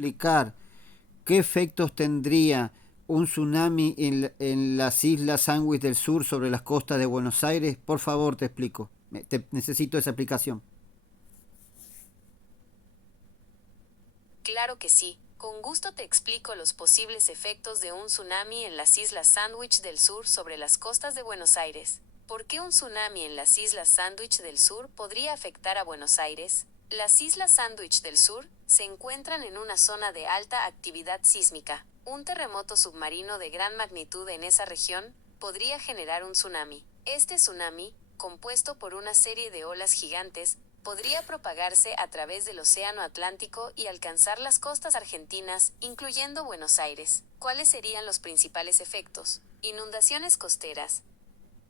explicar qué efectos tendría un tsunami en las Islas Sandwich del Sur sobre las costas de Buenos Aires? Por favor, te explico. Necesito esa explicación. Claro que sí. Con gusto te explico los posibles efectos de un tsunami en las Islas Sandwich del Sur sobre las costas de Buenos Aires. ¿Por qué un tsunami en las Islas Sandwich del Sur podría afectar a Buenos Aires? Las Islas Sandwich del Sur se encuentran en una zona de alta actividad sísmica. Un terremoto submarino de gran magnitud en esa región podría generar un tsunami. Este tsunami, compuesto por una serie de olas gigantes, podría propagarse a través del Océano Atlántico y alcanzar las costas argentinas, incluyendo Buenos Aires. ¿Cuáles serían los principales efectos? Inundaciones costeras.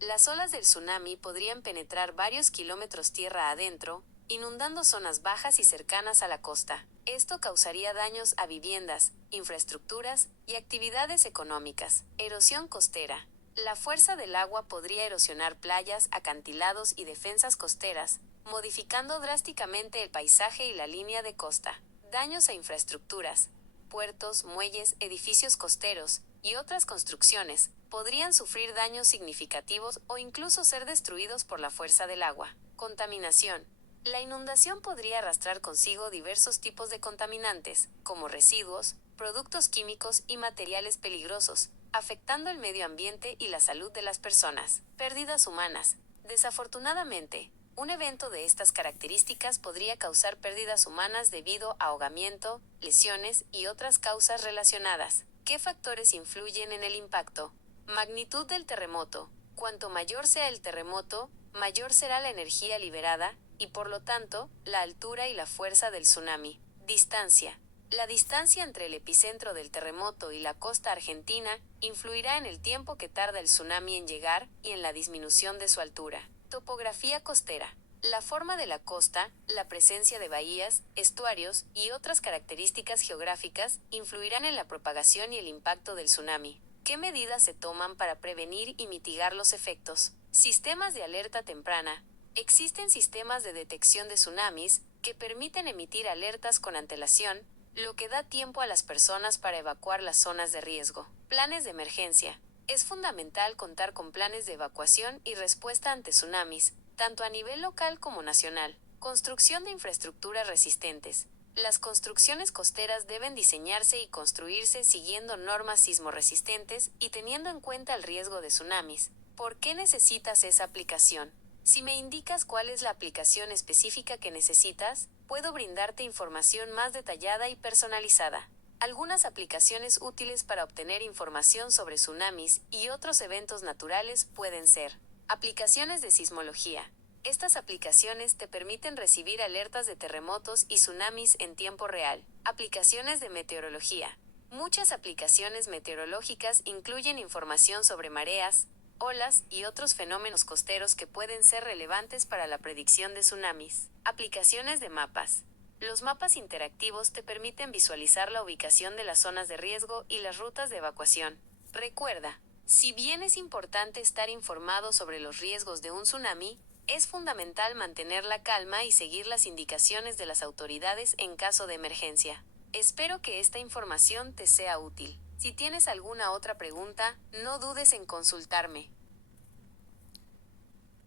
Las olas del tsunami podrían penetrar varios kilómetros tierra adentro, inundando zonas bajas y cercanas a la costa. Esto causaría daños a viviendas, infraestructuras y actividades económicas. Erosión costera. La fuerza del agua podría erosionar playas, acantilados y defensas costeras, modificando drásticamente el paisaje y la línea de costa. Daños a infraestructuras. Puertos, muelles, edificios costeros y otras construcciones podrían sufrir daños significativos o incluso ser destruidos por la fuerza del agua. Contaminación. La inundación podría arrastrar consigo diversos tipos de contaminantes, como residuos, productos químicos y materiales peligrosos, afectando el medio ambiente y la salud de las personas. Pérdidas humanas. Desafortunadamente, un evento de estas características podría causar pérdidas humanas debido a ahogamiento, lesiones y otras causas relacionadas. ¿Qué factores influyen en el impacto? Magnitud del terremoto. Cuanto mayor sea el terremoto, mayor será la energía liberada, y por lo tanto, la altura y la fuerza del tsunami. Distancia. La distancia entre el epicentro del terremoto y la costa argentina influirá en el tiempo que tarda el tsunami en llegar y en la disminución de su altura. Topografía costera. La forma de la costa, la presencia de bahías, estuarios y otras características geográficas influirán en la propagación y el impacto del tsunami. ¿Qué medidas se toman para prevenir y mitigar los efectos? Sistemas de alerta temprana. Existen sistemas de detección de tsunamis que permiten emitir alertas con antelación, lo que da tiempo a las personas para evacuar las zonas de riesgo. Planes de emergencia. Es fundamental contar con planes de evacuación y respuesta ante tsunamis, tanto a nivel local como nacional. Construcción de infraestructuras resistentes. Las construcciones costeras deben diseñarse y construirse siguiendo normas sismorresistentes y teniendo en cuenta el riesgo de tsunamis. ¿Por qué necesitas esa aplicación? Si me indicas cuál es la aplicación específica que necesitas, puedo brindarte información más detallada y personalizada. Algunas aplicaciones útiles para obtener información sobre tsunamis y otros eventos naturales pueden ser: aplicaciones de sismología. Estas aplicaciones te permiten recibir alertas de terremotos y tsunamis en tiempo real. Aplicaciones de meteorología. Muchas aplicaciones meteorológicas incluyen información sobre mareas, olas y otros fenómenos costeros que pueden ser relevantes para la predicción de tsunamis. Aplicaciones de mapas. Los mapas interactivos te permiten visualizar la ubicación de las zonas de riesgo y las rutas de evacuación. Recuerda, si bien es importante estar informado sobre los riesgos de un tsunami, es fundamental mantener la calma y seguir las indicaciones de las autoridades en caso de emergencia. Espero que esta información te sea útil. Si tienes alguna otra pregunta, no dudes en consultarme.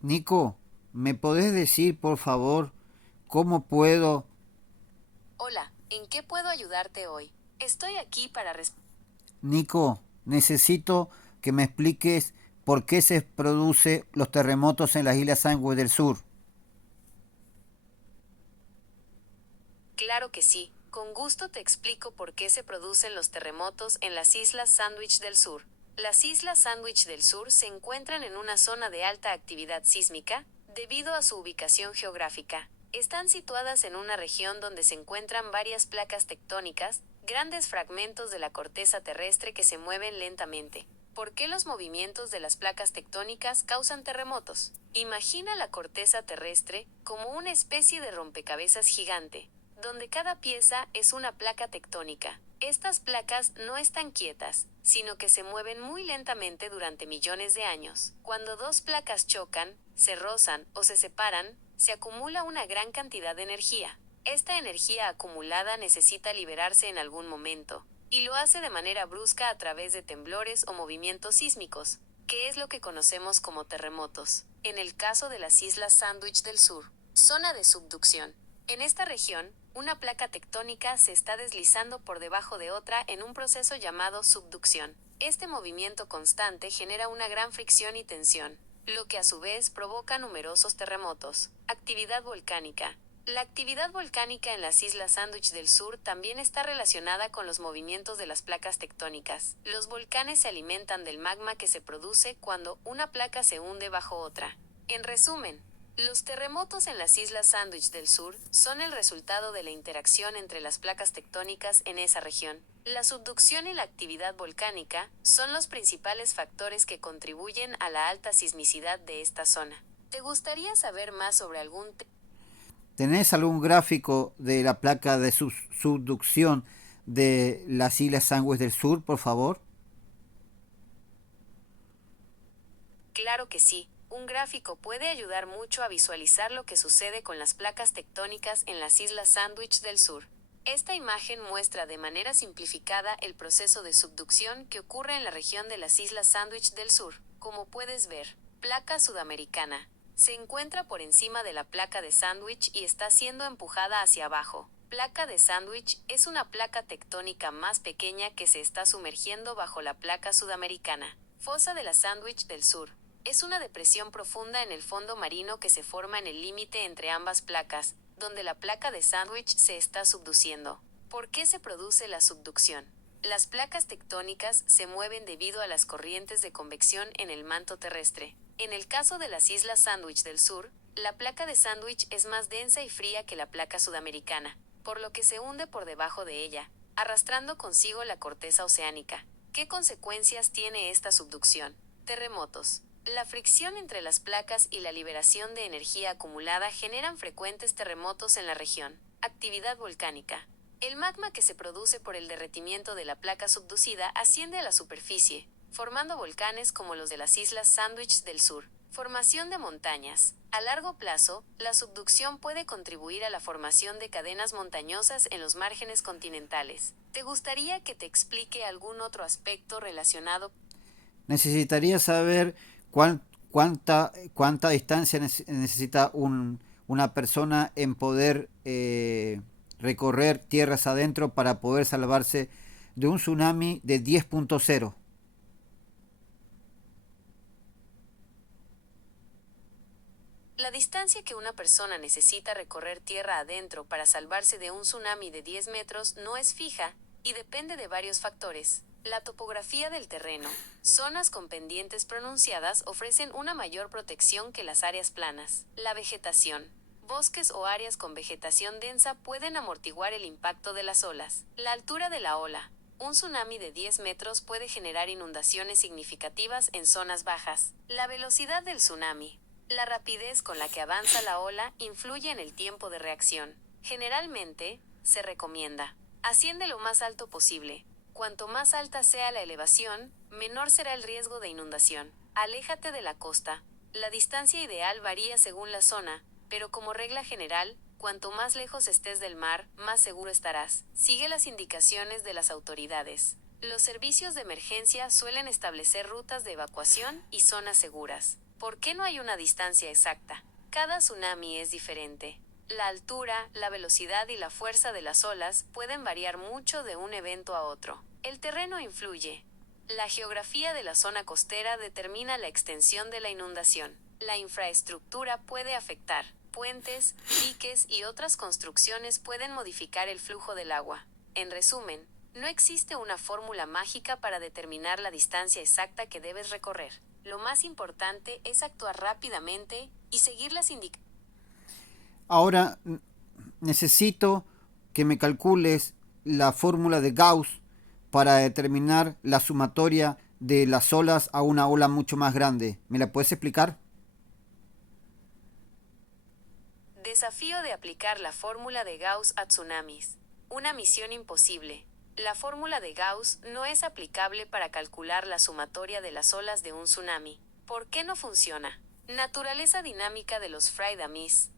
Nico, ¿me podés decir, por favor, cómo puedo... Hola, ¿en qué puedo ayudarte hoy? Estoy aquí para Nico, necesito que me expliques por qué se producen los terremotos en las Islas Sandwich del Sur. Claro que sí, con gusto te explico por qué se producen los terremotos en las Islas Sandwich del Sur. Las Islas Sandwich del Sur se encuentran en una zona de alta actividad sísmica, debido a su ubicación geográfica. Están situadas en una región donde se encuentran varias placas tectónicas, grandes fragmentos de la corteza terrestre que se mueven lentamente. ¿Por qué los movimientos de las placas tectónicas causan terremotos? Imagina la corteza terrestre como una especie de rompecabezas gigante, donde cada pieza es una placa tectónica. Estas placas no están quietas, sino que se mueven muy lentamente durante millones de años. Cuando dos placas chocan, se rozan o se separan, se acumula una gran cantidad de energía. Esta energía acumulada necesita liberarse en algún momento, y lo hace de manera brusca a través de temblores o movimientos sísmicos, que es lo que conocemos como terremotos. En el caso de las Islas Sandwich del Sur, zona de subducción. En esta región, una placa tectónica se está deslizando por debajo de otra en un proceso llamado subducción. Este movimiento constante genera una gran fricción y tensión, lo que a su vez provoca numerosos terremotos. Actividad volcánica. La actividad volcánica en las Islas Sandwich del Sur también está relacionada con los movimientos de las placas tectónicas. Los volcanes se alimentan del magma que se produce cuando una placa se hunde bajo otra. En resumen, los terremotos en las Islas Sandwich del Sur son el resultado de la interacción entre las placas tectónicas en esa región. La subducción y la actividad volcánica son los principales factores que contribuyen a la alta sismicidad de esta zona. ¿Te gustaría saber más sobre algún tema? ¿Tenés algún gráfico de la placa de subducción de las Islas Sandwich del Sur, por favor? Claro que sí. Un gráfico puede ayudar mucho a visualizar lo que sucede con las placas tectónicas en las Islas Sandwich del Sur. Esta imagen muestra de manera simplificada el proceso de subducción que ocurre en la región de las Islas Sandwich del Sur. Como puedes ver, placa sudamericana. Se encuentra por encima de la placa de Sandwich y está siendo empujada hacia abajo. Placa de Sandwich es una placa tectónica más pequeña que se está sumergiendo bajo la placa sudamericana. Fosa de la Sandwich del Sur. Es una depresión profunda en el fondo marino que se forma en el límite entre ambas placas, donde la placa de Sandwich se está subduciendo. ¿Por qué se produce la subducción? Las placas tectónicas se mueven debido a las corrientes de convección en el manto terrestre. En el caso de las Islas Sandwich del Sur, la placa de Sandwich es más densa y fría que la placa sudamericana, por lo que se hunde por debajo de ella, arrastrando consigo la corteza oceánica. ¿Qué consecuencias tiene esta subducción? Terremotos. La fricción entre las placas y la liberación de energía acumulada generan frecuentes terremotos en la región. Actividad volcánica. El magma que se produce por el derretimiento de la placa subducida asciende a la superficie, formando volcanes como los de las Islas Sandwich del Sur. Formación de montañas. A largo plazo, la subducción puede contribuir a la formación de cadenas montañosas en los márgenes continentales. ¿Te gustaría que te explique algún otro aspecto relacionado? Necesitaría saber cuánta distancia necesita una persona en poder recorrer tierras adentro para poder salvarse de un tsunami de 10.0. La distancia que una persona necesita recorrer tierra adentro para salvarse de un tsunami de 10 metros no es fija, y depende de varios factores. La topografía del terreno. Zonas con pendientes pronunciadas ofrecen una mayor protección que las áreas planas. La vegetación. Bosques o áreas con vegetación densa pueden amortiguar el impacto de las olas. La altura de la ola. Un tsunami de 10 metros puede generar inundaciones significativas en zonas bajas. La velocidad del tsunami. La rapidez con la que avanza la ola influye en el tiempo de reacción. Generalmente, se recomienda: asciende lo más alto posible. Cuanto más alta sea la elevación, menor será el riesgo de inundación. Aléjate de la costa. La distancia ideal varía según la zona, pero como regla general, cuanto más lejos estés del mar, más seguro estarás. Sigue las indicaciones de las autoridades. Los servicios de emergencia suelen establecer rutas de evacuación y zonas seguras. ¿Por qué no hay una distancia exacta? Cada tsunami es diferente. La altura, la velocidad y la fuerza de las olas pueden variar mucho de un evento a otro. El terreno influye. La geografía de la zona costera determina la extensión de la inundación. La infraestructura puede afectar. Puentes, diques y otras construcciones pueden modificar el flujo del agua. En resumen, no existe una fórmula mágica para determinar la distancia exacta que debes recorrer. Lo más importante es actuar rápidamente y seguir las indicaciones. Ahora necesito que me calcules la fórmula de Gauss para determinar la sumatoria de las olas a una ola mucho más grande. ¿Me la puedes explicar? Desafío de aplicar la fórmula de Gauss a tsunamis. Una misión imposible. La fórmula de Gauss no es aplicable para calcular la sumatoria de las olas de un tsunami. ¿Por qué no funciona? Naturaleza dinámica de los fray damis.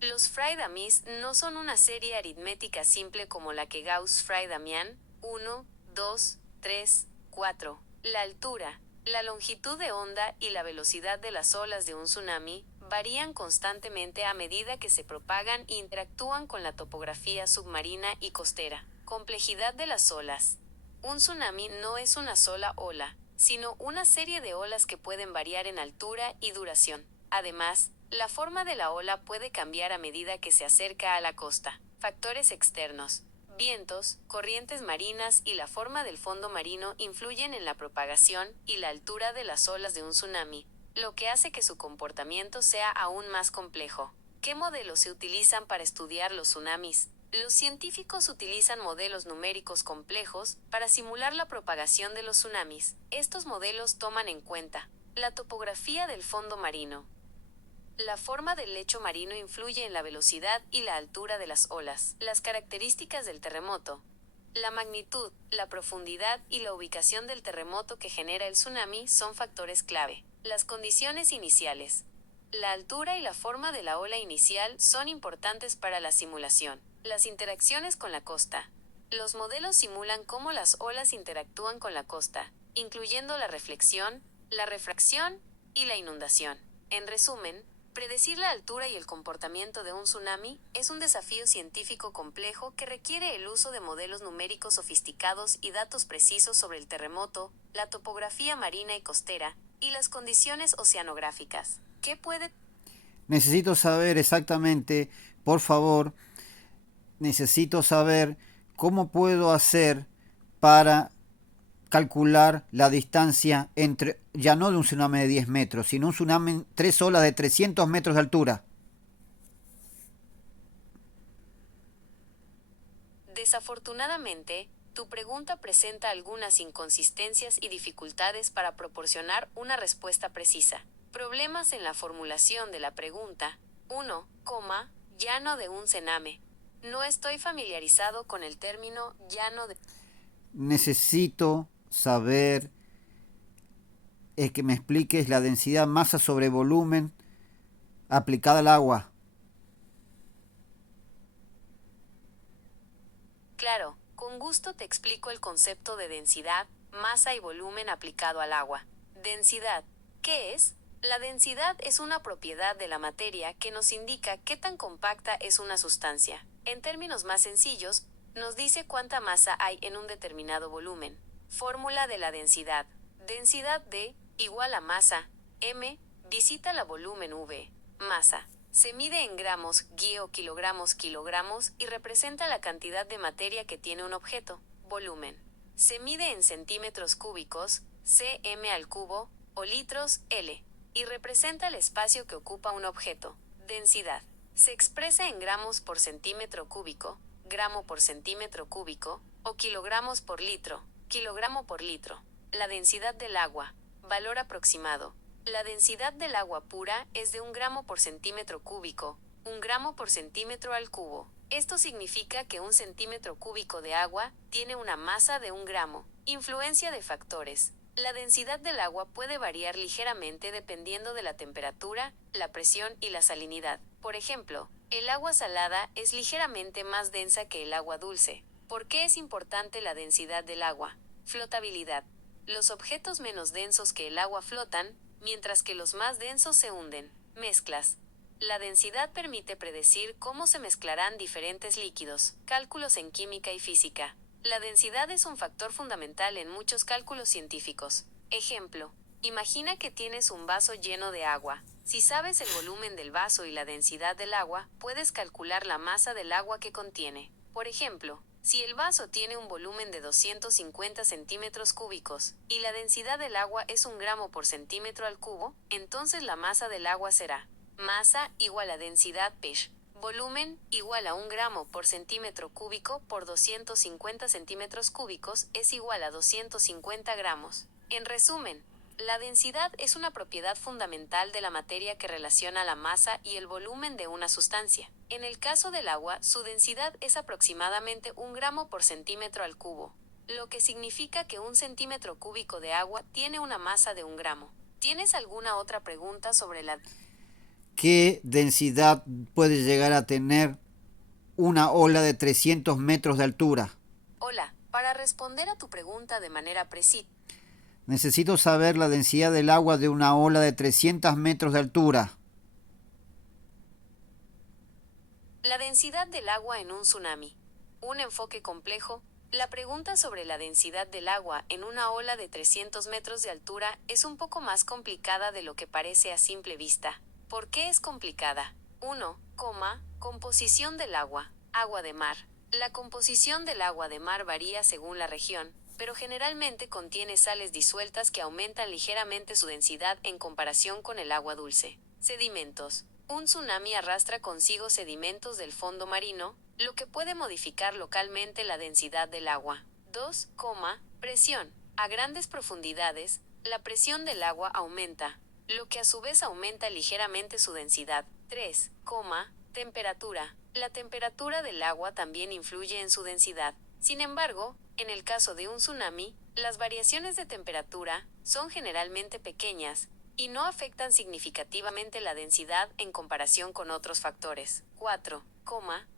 Los Frey-Dummies no son una serie aritmética simple como la que Gauss-Frey-Damian, 1, 2, 3, 4. La altura, la longitud de onda y la velocidad de las olas de un tsunami varían constantemente a medida que se propagan e interactúan con la topografía submarina y costera. Complejidad de las olas. Un tsunami no es una sola ola, sino una serie de olas que pueden variar en altura y duración. Además, la forma de la ola puede cambiar a medida que se acerca a la costa. Factores externos. Vientos, corrientes marinas y la forma del fondo marino influyen en la propagación y la altura de las olas de un tsunami, lo que hace que su comportamiento sea aún más complejo. ¿Qué modelos se utilizan para estudiar los tsunamis? Los científicos utilizan modelos numéricos complejos para simular la propagación de los tsunamis. Estos modelos toman en cuenta la topografía del fondo marino. La forma del lecho marino influye en la velocidad y la altura de las olas. Las características del terremoto. La magnitud, la profundidad y la ubicación del terremoto que genera el tsunami son factores clave. Las condiciones iniciales. La altura y la forma de la ola inicial son importantes para la simulación. Las interacciones con la costa. Los modelos simulan cómo las olas interactúan con la costa, incluyendo la reflexión, la refracción y la inundación. En resumen, predecir la altura y el comportamiento de un tsunami es un desafío científico complejo que requiere el uso de modelos numéricos sofisticados y datos precisos sobre el terremoto, la topografía marina y costera, y las condiciones oceanográficas. ¿Qué puede? Necesito saber exactamente, por favor, necesito saber cómo puedo hacer para calcular la distancia entre, ya no de un tsunami de 10 metros, sino un tsunami en 3 olas de 300 metros de altura. Desafortunadamente, tu pregunta presenta algunas inconsistencias y dificultades para proporcionar una respuesta precisa. Problemas en la formulación de la pregunta. 1, llano de un cename. No estoy familiarizado con el término llano de... Necesito saber que me expliques la densidad masa sobre volumen aplicada al agua. Claro, con gusto te explico el concepto de densidad, masa y volumen aplicado al agua. Densidad. ¿Qué es? La densidad es una propiedad de la materia que nos indica qué tan compacta es una sustancia. En términos más sencillos, nos dice cuánta masa hay en un determinado volumen. Fórmula de la densidad. Densidad D igual a masa, M, visita la volumen V, masa. Se mide en gramos, kilogramos y representa la cantidad de materia que tiene un objeto, volumen. Se mide en centímetros cúbicos, cm al cubo, o litros, L, y representa el espacio que ocupa un objeto, densidad. Se expresa en gramos por centímetro cúbico, gramo por centímetro cúbico, o kilogramos por litro, kilogramo por litro. La densidad del agua, valor aproximado. La densidad del agua pura es de 1 gramo por centímetro cúbico, 1 gramo por centímetro al cubo. Esto significa que 1 centímetro cúbico de agua tiene una masa de 1 gramo. Influencia de factores. La densidad del agua puede variar ligeramente dependiendo de la temperatura, la presión y la salinidad. Por ejemplo, el agua salada es ligeramente más densa que el agua dulce. ¿Por qué es importante la densidad del agua? Flotabilidad. Los objetos menos densos que el agua flotan, mientras que los más densos se hunden. Mezclas. La densidad permite predecir cómo se mezclarán diferentes líquidos. Cálculos en química y física. La densidad es un factor fundamental en muchos cálculos científicos. Ejemplo. Imagina que tienes un vaso lleno de agua. Si sabes el volumen del vaso y la densidad del agua, puedes calcular la masa del agua que contiene. Por ejemplo, si el vaso tiene un volumen de 250 centímetros cúbicos y la densidad del agua es 1 gramo por centímetro al cubo, entonces la masa del agua será masa igual a densidad Ph. Volumen igual a 1 gramo por centímetro cúbico por 250 centímetros cúbicos es igual a 250 gramos. En resumen, la densidad es una propiedad fundamental de la materia que relaciona la masa y el volumen de una sustancia. En el caso del agua, su densidad es aproximadamente 1 gramo por centímetro al cubo, lo que significa que 1 centímetro cúbico de agua tiene una masa de 1 gramo. ¿Tienes alguna otra pregunta sobre la... ¿Qué densidad puede llegar a tener una ola de 300 metros de altura? Hola, para responder a tu pregunta de manera precisa, Necesito saber la densidad del agua de una ola de 300 metros de altura. la densidad del agua en un tsunami. Un enfoque complejo. La pregunta sobre la densidad del agua en una ola de 300 metros de altura es un poco más complicada de lo que parece a simple vista. ¿Por qué es complicada? 1. Composición del agua. Agua de mar. La composición del agua de mar varía según la región, pero generalmente contiene sales disueltas que aumentan ligeramente su densidad en comparación con el agua dulce. Sedimentos. Un tsunami arrastra consigo sedimentos del fondo marino, lo que puede modificar localmente la densidad del agua. 2. Presión. A grandes profundidades, la presión del agua aumenta, lo que a su vez aumenta ligeramente su densidad. 3. Temperatura. La temperatura del agua también influye en su densidad. Sin embargo, en el caso de un tsunami, las variaciones de temperatura son generalmente pequeñas y no afectan significativamente la densidad en comparación con otros factores. 4.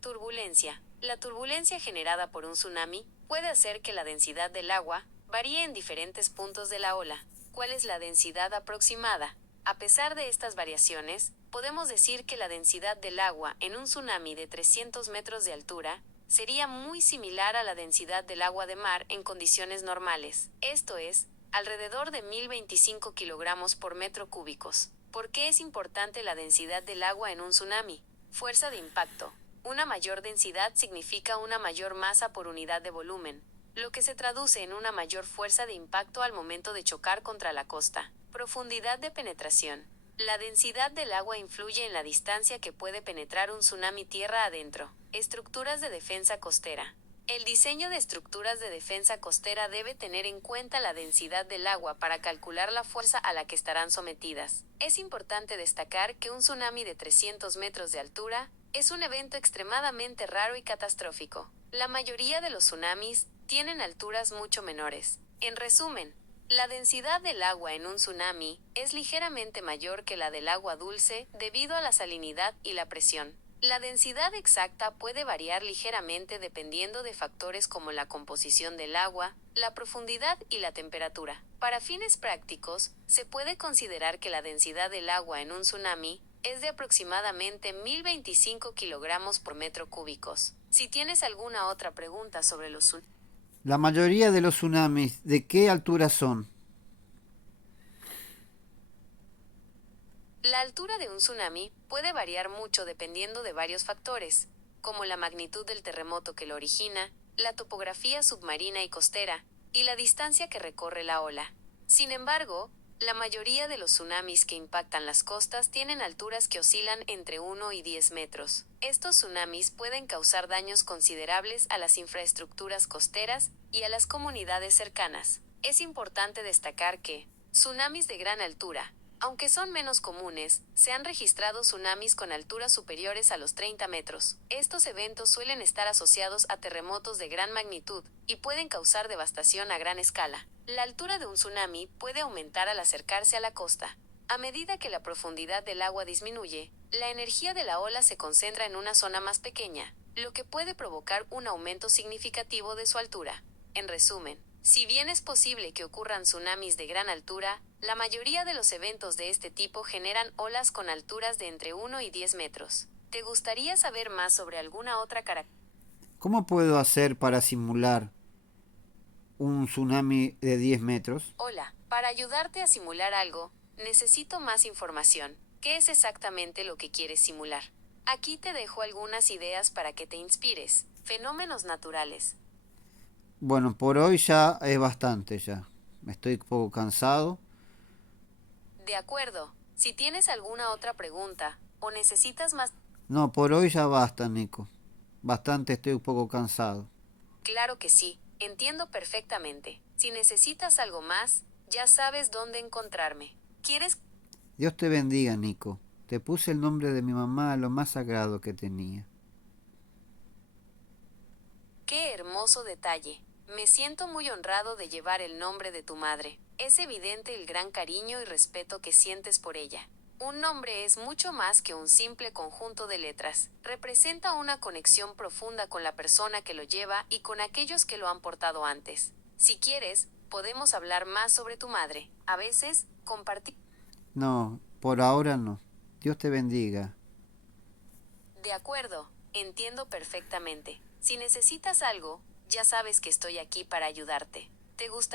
Turbulencia. La turbulencia generada por un tsunami puede hacer que la densidad del agua varíe en diferentes puntos de la ola. ¿Cuál es la densidad aproximada? A pesar de estas variaciones, podemos decir que la densidad del agua en un tsunami de 300 metros de altura sería muy similar a la densidad del agua de mar en condiciones normales, esto es, alrededor de 1025 kilogramos por metro cúbicos. ¿Por qué es importante la densidad del agua en un tsunami? Fuerza de impacto. Una mayor densidad significa una mayor masa por unidad de volumen, lo que se traduce en una mayor fuerza de impacto al momento de chocar contra la costa. Profundidad de penetración. La densidad del agua influye en la distancia que puede penetrar un tsunami tierra adentro. Estructuras de defensa costera. El diseño de estructuras de defensa costera debe tener en cuenta la densidad del agua para calcular la fuerza a la que estarán sometidas. Es importante destacar que un tsunami de 300 metros de altura es un evento extremadamente raro y catastrófico. La mayoría de los tsunamis tienen alturas mucho menores. En resumen, la densidad del agua en un tsunami es ligeramente mayor que la del agua dulce debido a la salinidad y la presión. La densidad exacta puede variar ligeramente dependiendo de factores como la composición del agua, la profundidad y la temperatura. Para fines prácticos, se puede considerar que la densidad del agua en un tsunami es de aproximadamente 1025 kilogramos por metro cúbicos. Si tienes alguna otra pregunta sobre los tsunamis, La mayoría de los tsunamis, ¿de qué altura son? la altura de un tsunami puede variar mucho dependiendo de varios factores, como la magnitud del terremoto que lo origina, la topografía submarina y costera, y la distancia que recorre la ola. Sin embargo, la mayoría de los tsunamis que impactan las costas tienen alturas que oscilan entre 1 y 10 metros. Estos tsunamis pueden causar daños considerables a las infraestructuras costeras y a las comunidades cercanas. Es importante destacar que tsunamis de gran altura, aunque son menos comunes, se han registrado tsunamis con alturas superiores a los 30 metros. Estos eventos suelen estar asociados a terremotos de gran magnitud y pueden causar devastación a gran escala. La altura de un tsunami puede aumentar al acercarse a la costa. A medida que la profundidad del agua disminuye, la energía de la ola se concentra en una zona más pequeña, lo que puede provocar un aumento significativo de su altura. En resumen, si bien es posible que ocurran tsunamis de gran altura, la mayoría de los eventos de este tipo generan olas con alturas de entre 1 y 10 metros. ¿Te gustaría saber más sobre alguna otra característica? ¿Cómo puedo hacer para simular un tsunami de 10 metros? Hola, para ayudarte a simular algo, necesito más información. ¿Qué es exactamente lo que quieres simular? Aquí te dejo algunas ideas para que te inspires. Fenómenos naturales. Bueno, por hoy ya es bastante ya. Estoy un poco cansado. De acuerdo. Si tienes alguna otra pregunta o necesitas más, No, por hoy ya basta, Nico. Bastante, estoy un poco cansado. claro que sí, entiendo perfectamente. Si necesitas algo más, ya sabes dónde encontrarme. ¿Quieres? Dios te bendiga, Nico. Te puse el nombre de mi mamá, lo más sagrado que tenía. ¡Qué hermoso detalle! Me siento muy honrado de llevar el nombre de tu madre. Es evidente el gran cariño y respeto que sientes por ella. Un nombre es mucho más que un simple conjunto de letras. Representa una conexión profunda con la persona que lo lleva y con aquellos que lo han portado antes. Si quieres, podemos hablar más sobre tu madre. A veces, compartir... No, por ahora no. Dios te bendiga. De acuerdo, entiendo perfectamente. Si necesitas algo, ya sabes que estoy aquí para ayudarte. ¿Te gustaría